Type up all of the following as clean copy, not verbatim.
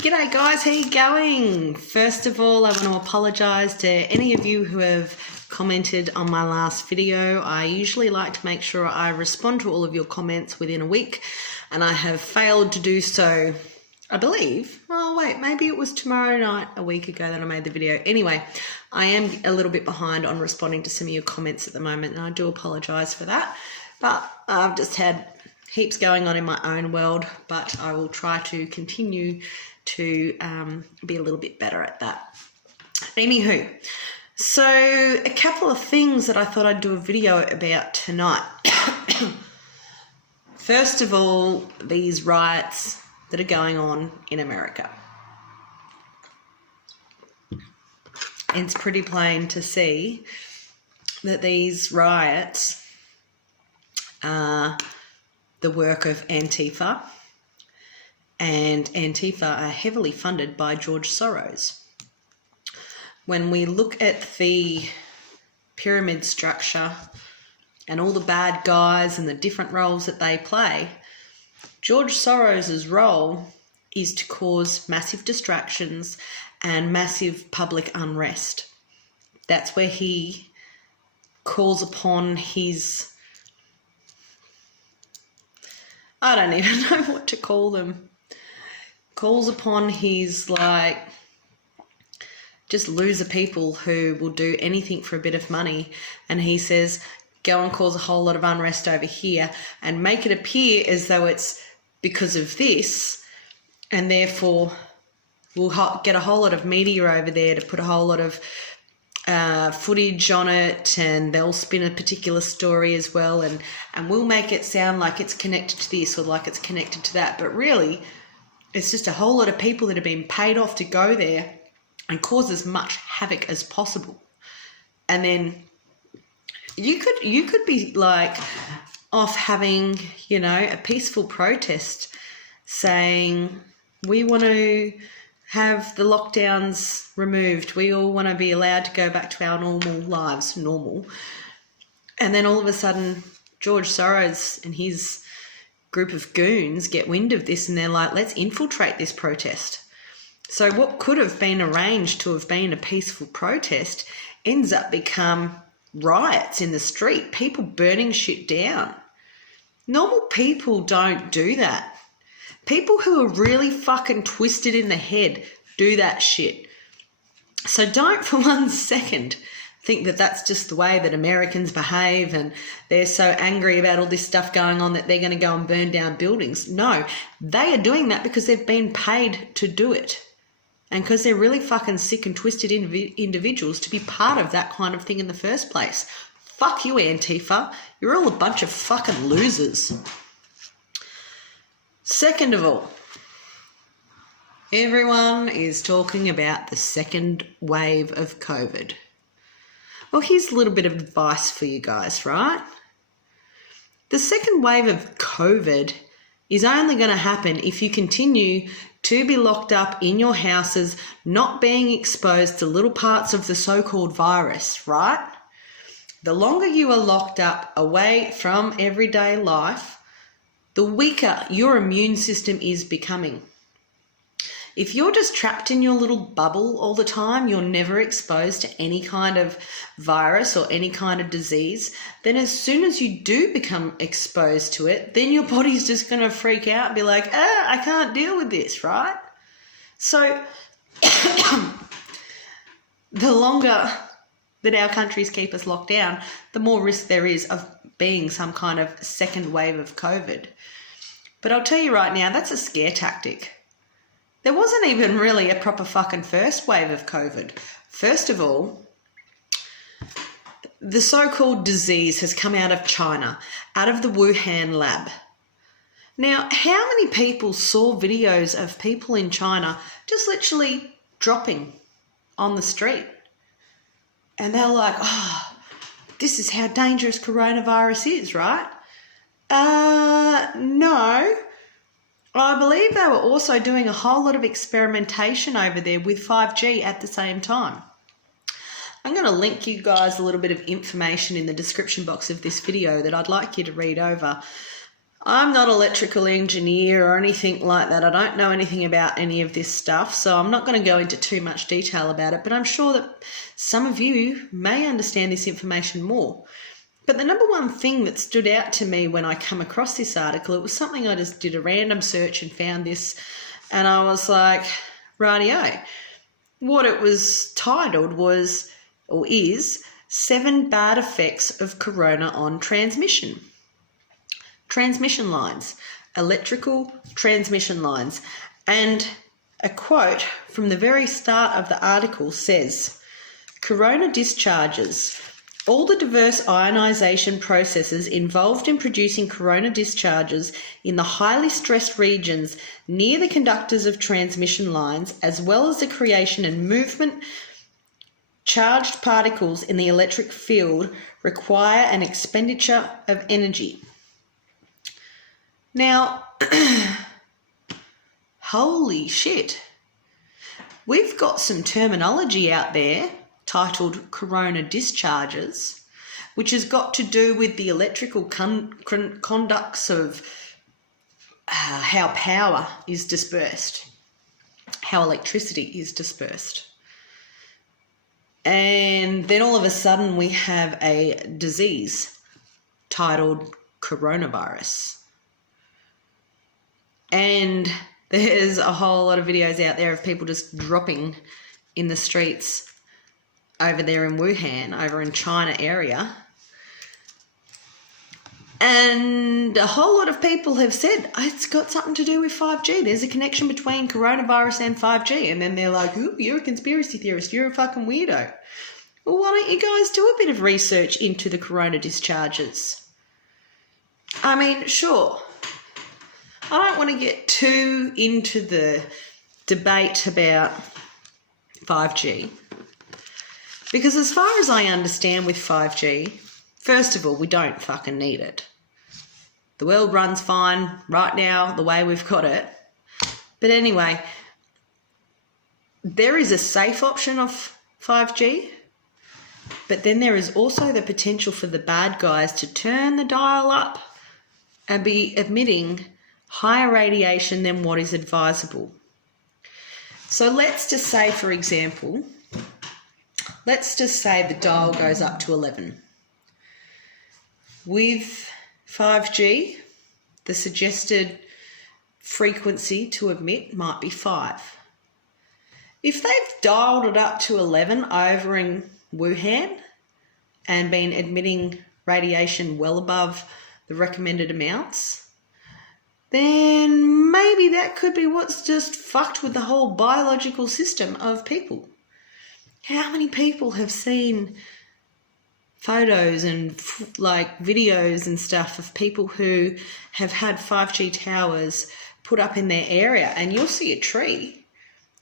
G'day guys, how you going? First of all, I want to apologise to any of you who have commented on my last video. I usually like to make sure I respond to all of your comments within a week, and I have failed to do so, I believe. Oh wait, maybe it was tomorrow night, a week ago, that I made the video. Anyway, I am a little bit behind on responding to some of your comments at the moment, and I do apologise for that. But I've just had heaps going on in my own world, but I will try to continue to be a little bit better at that. Anywho, so a couple of things that I thought I'd do a video about tonight. First of all, these riots that are going on in America. It's pretty plain to see that these riots are the work of Antifa, and Antifa are heavily funded by George Soros. When we look at the pyramid structure and all the bad guys and the different roles that they play, George Soros's role is to cause massive distractions and massive public unrest. That's where he calls upon his, I don't even know what to call them, calls upon his just loser people who will do anything for a bit of money, and he says go and cause a whole lot of unrest over here and make it appear as though it's because of this, and therefore we'll get a whole lot of media over there to put a whole lot of footage on it, and they'll spin a particular story as well, and we'll make it sound like it's connected to this or like it's connected to that, but really it's just a whole lot of people that have been paid off to go there and cause as much havoc as possible. And then you could be like off having, a peaceful protest saying we want to have the lockdowns removed. We all want to be allowed to go back to our normal lives, And then all of a sudden, George Soros and his group of goons get wind of this, and they're like, let's infiltrate this protest. So what could have been arranged to have been a peaceful protest ends up become riots in the street, people burning shit down. Normal people don't do that. People who are really fucking twisted in the head do that shit. So don't for 1 second think that that's just the way that Americans behave and they're so angry about all this stuff going on that they're going to go and burn down buildings. No, they are doing that because they've been paid to do it, and because they're really fucking sick and twisted individuals to be part of that kind of thing in the first place. Fuck you, Antifa. You're all a bunch of fucking losers. Second of all, everyone is talking about the second wave of COVID. Well, here's a little bit of advice for you guys, right? The second wave of COVID is only going to happen if you continue to be locked up in your houses, not being exposed to little parts of the so-called virus, right? The longer you are locked up away from everyday life, the weaker your immune system is becoming. If you're just trapped in your little bubble all the time, you're never exposed to any kind of virus or any kind of disease, then as soon as you do become exposed to it, then your body's just going to freak out and be like, I can't deal with this, right? So the longer that our countries keep us locked down, the more risk there is of being some kind of second wave of COVID. But I'll tell you right now, that's a scare tactic. There wasn't even really a proper fucking first wave of COVID. First of all, the so-called disease has come out of China, out of the Wuhan lab. Now, how many people saw videos of people in China just literally dropping on the street? And they're like, this is how dangerous coronavirus is, right? No. I believe they were also doing a whole lot of experimentation over there with 5G at the same time. I'm going to link you guys a little bit of information in the description box of this video that I'd like you to read over. I'm not an electrical engineer or anything like that. I don't know anything about any of this stuff, so I'm not going to go into too much detail about it, but I'm sure that some of you may understand this information more. But the number one thing that stood out to me when I come across this article, it was something I just did a random search and found this, and I was like, rightio. What it was titled was, or is, 7 bad effects of corona on transmission. Transmission lines, electrical transmission lines. And a quote from the very start of the article says, corona discharges. All the diverse ionisation processes involved in producing corona discharges in the highly stressed regions near the conductors of transmission lines, as well as the creation and movement charged particles in the electric field, require an expenditure of energy. Now, holy shit, we've got some terminology out there titled corona discharges, which has got to do with the electrical conducts of how power is dispersed, how electricity is dispersed. And then all of a sudden we have a disease titled coronavirus. And there's a whole lot of videos out there of people just dropping in the streets over there in Wuhan, over in China area. And a whole lot of people have said, it's got something to do with 5G. There's a connection between coronavirus and 5G. And then they're like, ooh, you're a conspiracy theorist. You're a fucking weirdo. Well, why don't you guys do a bit of research into the corona discharges? I mean, sure. I don't want to get too into the debate about 5G. Because as far as I understand with 5G, first of all, we don't fucking need it. The world runs fine right now, the way we've got it. But anyway, there is a safe option of 5G, but then there is also the potential for the bad guys to turn the dial up and be emitting higher radiation than what is advisable. So let's just say, for example, let's just say the dial goes up to 11. With 5G, the suggested frequency to emit might be 5. If they've dialed it up to 11 over in Wuhan and been emitting radiation well above the recommended amounts, then maybe that could be what's just fucked with the whole biological system of people. How many people have seen photos and videos and stuff of people who have had 5G towers put up in their area, and you'll see a tree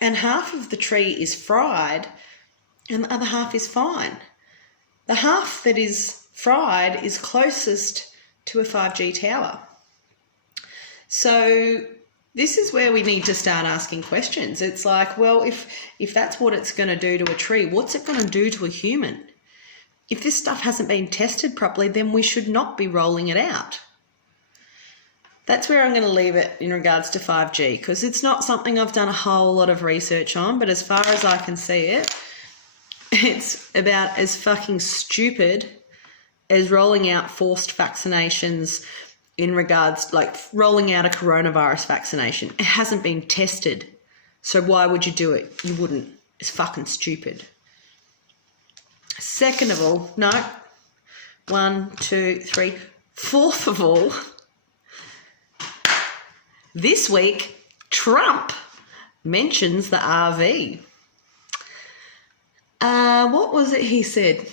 and half of the tree is fried and the other half is fine. The half that is fried is closest to a 5G tower. So this is where we need to start asking questions. It's like, well, if that's what it's going to do to a tree, what's it going to do to a human? If this stuff hasn't been tested properly, then we should not be rolling it out. That's where I'm going to leave it in regards to 5G, because it's not something I've done a whole lot of research on, but as far as I can see it, it's about as fucking stupid as rolling out forced vaccinations in regards, like rolling out a coronavirus vaccination. It hasn't been tested. So why would you do it? You wouldn't. It's fucking stupid. Second of all, no. 1, 2, 3. Fourth of all, this week, Trump mentions the RV. What was it he said?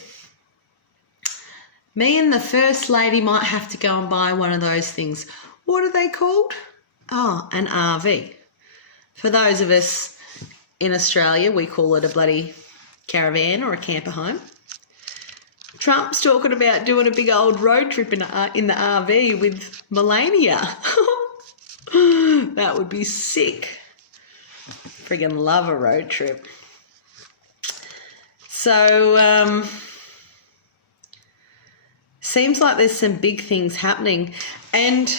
Me and the First Lady might have to go and buy one of those things. What are they called? Oh, an RV. For those of us in Australia, we call it a bloody caravan or a camper home. Trump's talking about doing a big old road trip in the RV with Melania. That would be sick. Friggin' love a road trip. So, seems like there's some big things happening. And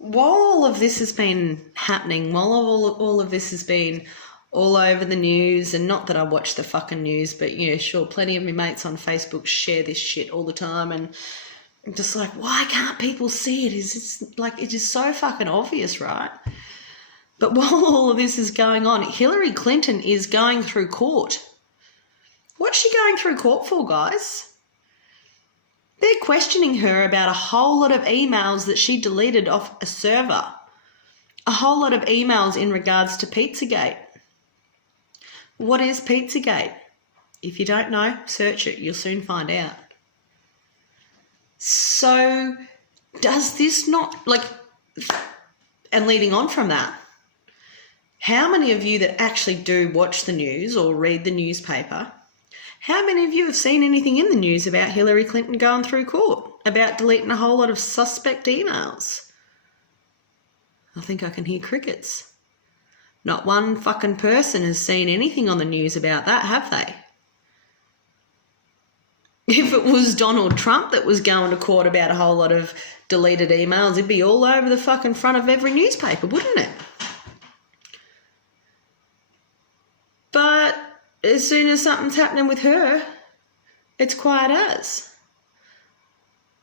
while all of this has been happening, while all of this has been all over the news, and not that I watch the fucking news, but yeah, sure, plenty of my mates on Facebook share this shit all the time, and I'm just like, why can't people see it? It is so fucking obvious, right? But while all of this is going on, Hillary Clinton is going through court. What's she going through court for, guys? They're questioning her about a whole lot of emails that she deleted off a server. A whole lot of emails in regards to Pizzagate. What is Pizzagate? If you don't know, search it. You'll soon find out. So, does this not, and leading on from that, how many of you that actually do watch the news or read the newspaper, how many of you have seen anything in the news about Hillary Clinton going through court, about deleting a whole lot of suspect emails? I think I can hear crickets. Not one fucking person has seen anything on the news about that, have they? If it was Donald Trump that was going to court about a whole lot of deleted emails, it'd be all over the fucking front of every newspaper, wouldn't it? But as soon as something's happening with her, it's quiet as.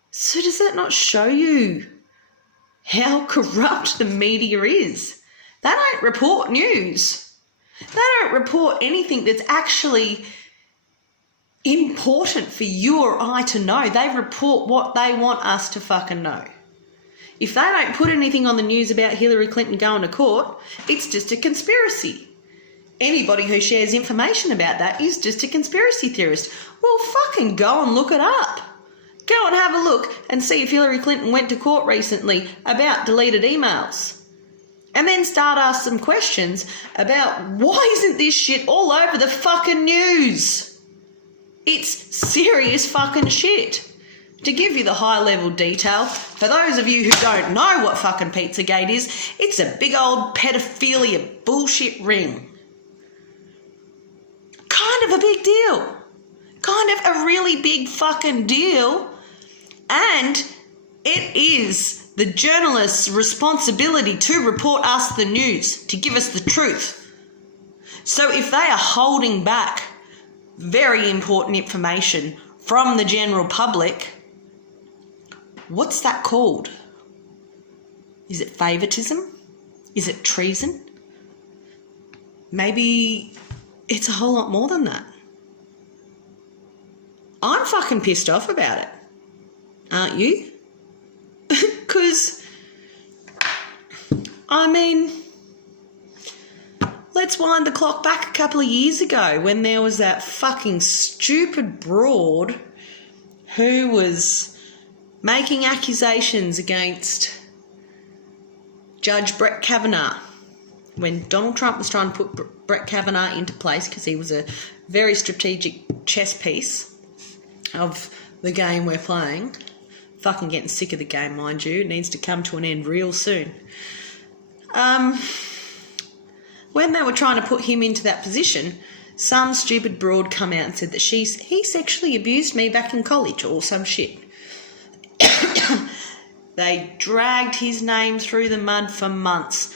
So does that not show you how corrupt the media is? They don't report news. They don't report anything that's actually important for you or I to know. They report what they want us to fucking know. If they don't put anything on the news about Hillary Clinton going to court, it's just a conspiracy. Anybody who shares information about that is just a conspiracy theorist. Well, fucking go and look it up. Go and have a look and see if Hillary Clinton went to court recently about deleted emails. And then start asking some questions about why isn't this shit all over the fucking news? It's serious fucking shit. To give you the high level detail, for those of you who don't know what fucking Pizzagate is, it's a big old pedophilia bullshit ring. Kind of a big deal. Kind of a really big fucking deal. And it is the journalist's responsibility to report us the news, to give us the truth. So if they are holding back very important information from the general public, what's that called? Is it favoritism? Is it treason? Maybe it's a whole lot more than that. I'm fucking pissed off about it. Aren't you? Because, I mean, let's wind the clock back a couple of years ago when there was that fucking stupid broad who was making accusations against Judge Brett Kavanaugh when Donald Trump was trying to put Brett Kavanaugh into place because he was a very strategic chess piece of the game we're playing. Fucking getting sick of the game, mind you. It needs to come to an end real soon. When they were trying to put him into that position, some stupid broad come out and said that he sexually abused me back in college or some shit. They dragged his name through the mud for months.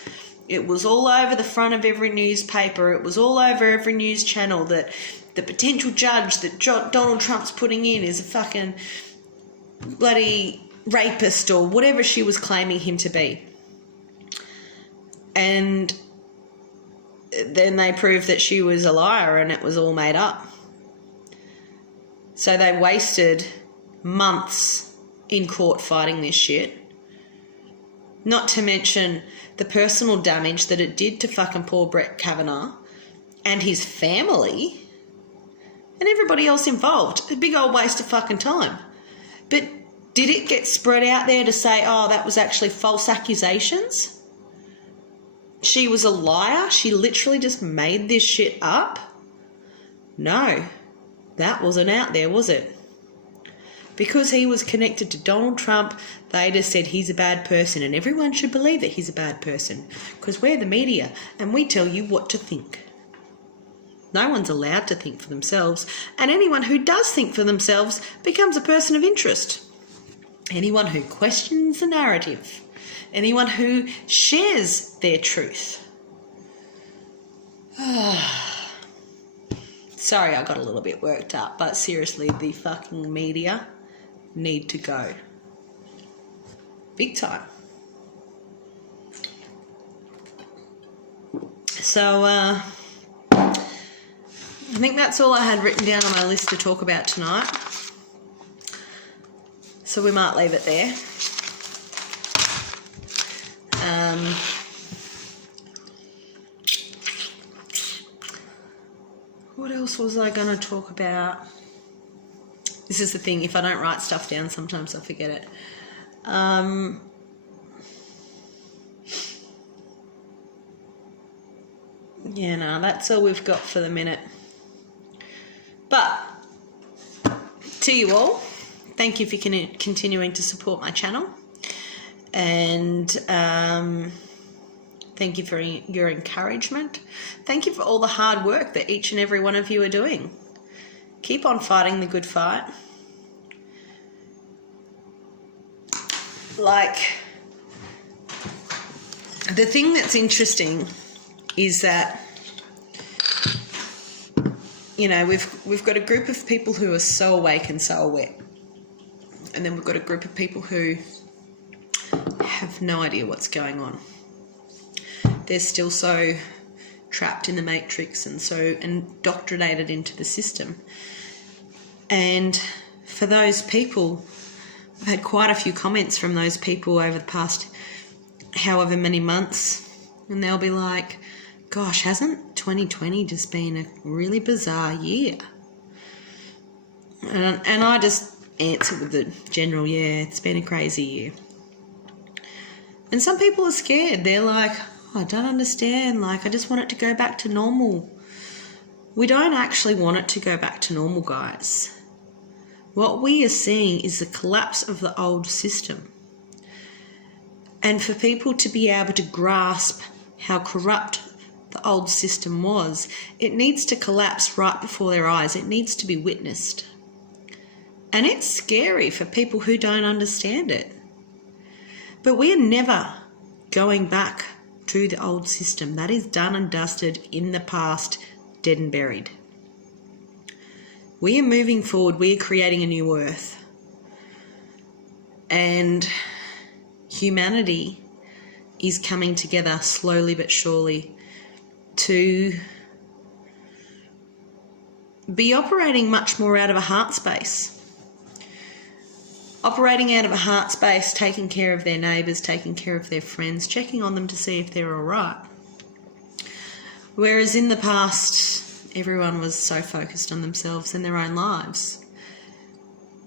It was all over the front of every newspaper. It was all over every news channel that the potential judge that Donald Trump's putting in is a fucking bloody rapist or whatever she was claiming him to be. And then they proved that she was a liar and it was all made up. So they wasted months in court fighting this shit. Not to mention the personal damage that it did to fucking poor Brett Kavanaugh and his family and everybody else involved. A big old waste of fucking time. But did it get spread out there to say, oh, that was actually false accusations? She was a liar? She literally just made this shit up? No, that wasn't out there, was it? Because he was connected to Donald Trump, they just said he's a bad person and everyone should believe that he's a bad person because we're the media and we tell you what to think. No one's allowed to think for themselves, and anyone who does think for themselves becomes a person of interest. Anyone who questions the narrative, anyone who shares their truth. Sorry, I got a little bit worked up, but seriously, the fucking media need to go. Big time. So, I think that's all I had written down on my list to talk about tonight. So we might leave it there. What else was I going to talk about? This is the thing, if I don't write stuff down, sometimes I forget it. Yeah, no, that's all we've got for the minute. But to you all, thank you for continuing to support my channel, and thank you for your encouragement. Thank you for all the hard work that each and every one of you are doing. Keep on fighting the good fight. Like, the thing that's interesting is that, you know, we've got a group of people who are so awake and so aware, and then we've got a group of people who have no idea what's going on. They're still so trapped in the matrix and so indoctrinated into the system. And for those people, I've had quite a few comments from those people over the past however many months, and they'll be like, gosh, hasn't 2020 just been a really bizarre year? And I just answer with the general, yeah, it's been a crazy year. And some people are scared. They're like, oh, I don't understand. Like, I just want it to go back to normal. We don't actually want it to go back to normal, guys. What we are seeing is the collapse of the old system. And for people to be able to grasp how corrupt the old system was, it needs to collapse right before their eyes. It needs to be witnessed. And it's scary for people who don't understand it. But we are never going back to the old system. That is done and dusted, in the past, dead and buried. We are moving forward. We are creating a new earth. And humanity is coming together slowly but surely to be operating much more out of a heart space. Operating out of a heart space, taking care of their neighbours, taking care of their friends, checking on them to see if they're all right. Whereas in the past, everyone was so focused on themselves and their own lives.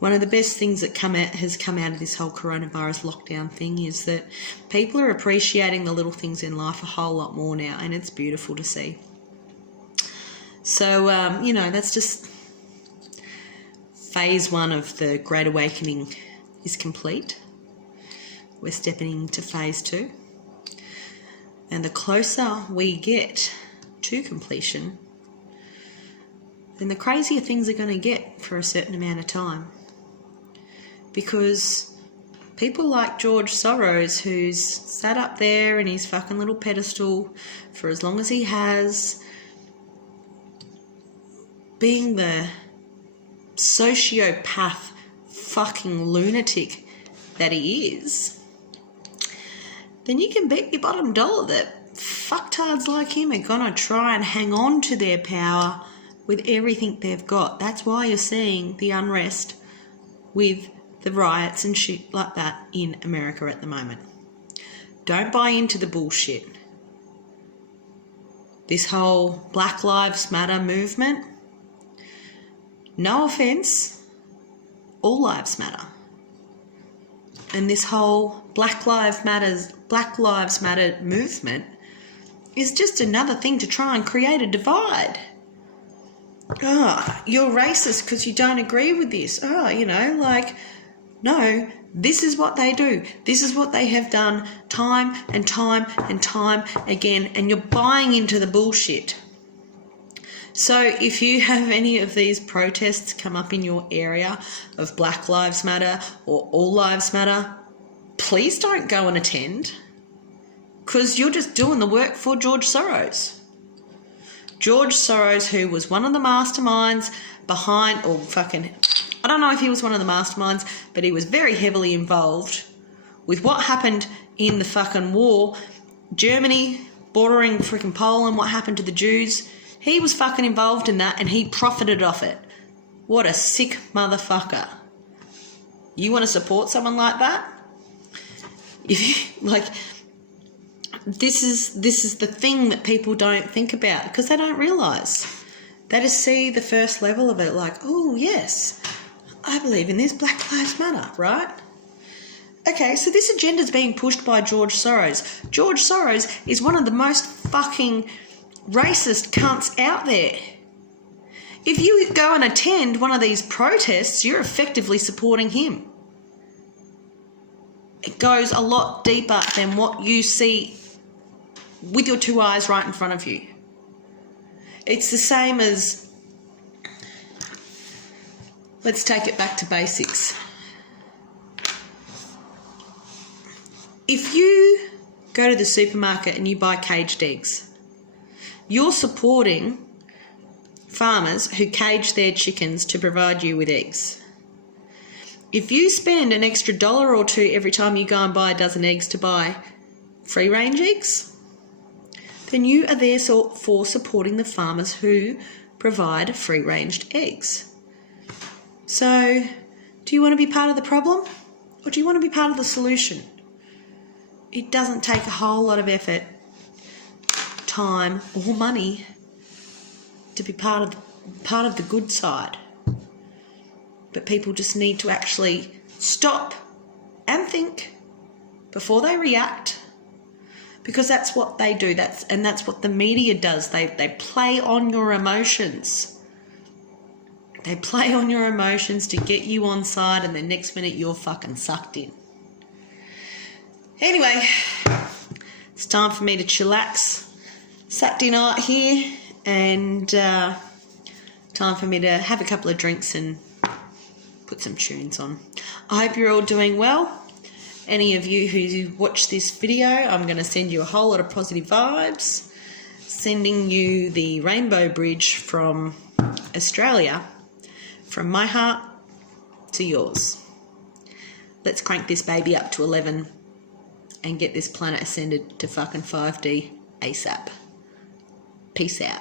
One of the best things that has come out of this whole coronavirus lockdown thing is that people are appreciating the little things in life a whole lot more now, and it's beautiful to see. So, you know, that's just phase one of the Great Awakening is complete. We're stepping into phase two. And the closer we get to completion, then the crazier things are going to get for a certain amount of time. Because people like George Soros, who's sat up there in his fucking little pedestal for as long as he has, being the sociopath fucking lunatic that he is, then you can bet your bottom dollar that fucktards like him are gonna try and hang on to their power with everything they've got. That's why you're seeing the unrest with the riots and shit like that in America at the moment. Don't buy into the bullshit. This whole Black Lives Matter movement, no offence, all lives matter. And this whole Black Lives Matter movement is just another thing to try and create a divide. Oh, you're racist because you don't agree with this. Oh, you know, like, no, this is what they do. This is what they have done time and time and time again, and you're buying into the bullshit. So if you have any of these protests come up in your area of Black Lives Matter or All Lives Matter, please don't go and attend, because you're just doing the work for George Soros. George Soros, who was one of the masterminds behind, I don't know if he was one of the masterminds, but he was very heavily involved with what happened in the fucking war. Germany, bordering freaking Poland, what happened to the Jews. He was fucking involved in that and he profited off it. What a sick motherfucker. You want to support someone like that? If you, like, this is the thing that people don't think about because they don't realise. They just see the first level of it like, oh, yes, I believe in this, Black Lives Matter, right? Okay, so this agenda is being pushed by George Soros. George Soros is one of the most fucking racist cunts out there. If you go and attend one of these protests, you're effectively supporting him. It goes a lot deeper than what you see with your two eyes right in front of you. It's the same as, let's take it back to basics. If you go to the supermarket and you buy caged eggs, you're supporting farmers who cage their chickens to provide you with eggs. If you spend an extra $1 or $2 every time you go and buy a dozen eggs to buy free-range eggs, then you are therefore supporting the farmers who provide free-ranged eggs. So, do you want to be part of the problem or do you want to be part of the solution? It doesn't take a whole lot of effort, time or money to be part of the good side. But people just need to actually stop and think before they react, because that's what they do. That's what the media does. They play on your emotions. They play on your emotions to get you on side, and the next minute you're fucking sucked in. Anyway, it's time for me to chillax. Saturday night here, and time for me to have a couple of drinks and put some tunes on. I hope you're all doing well. Any of you who watch this video, I'm going to send you a whole lot of positive vibes. Sending you the Rainbow Bridge from Australia, from my heart to yours. Let's crank this baby up to 11 and get this planet ascended to fucking 5D ASAP. Peace out.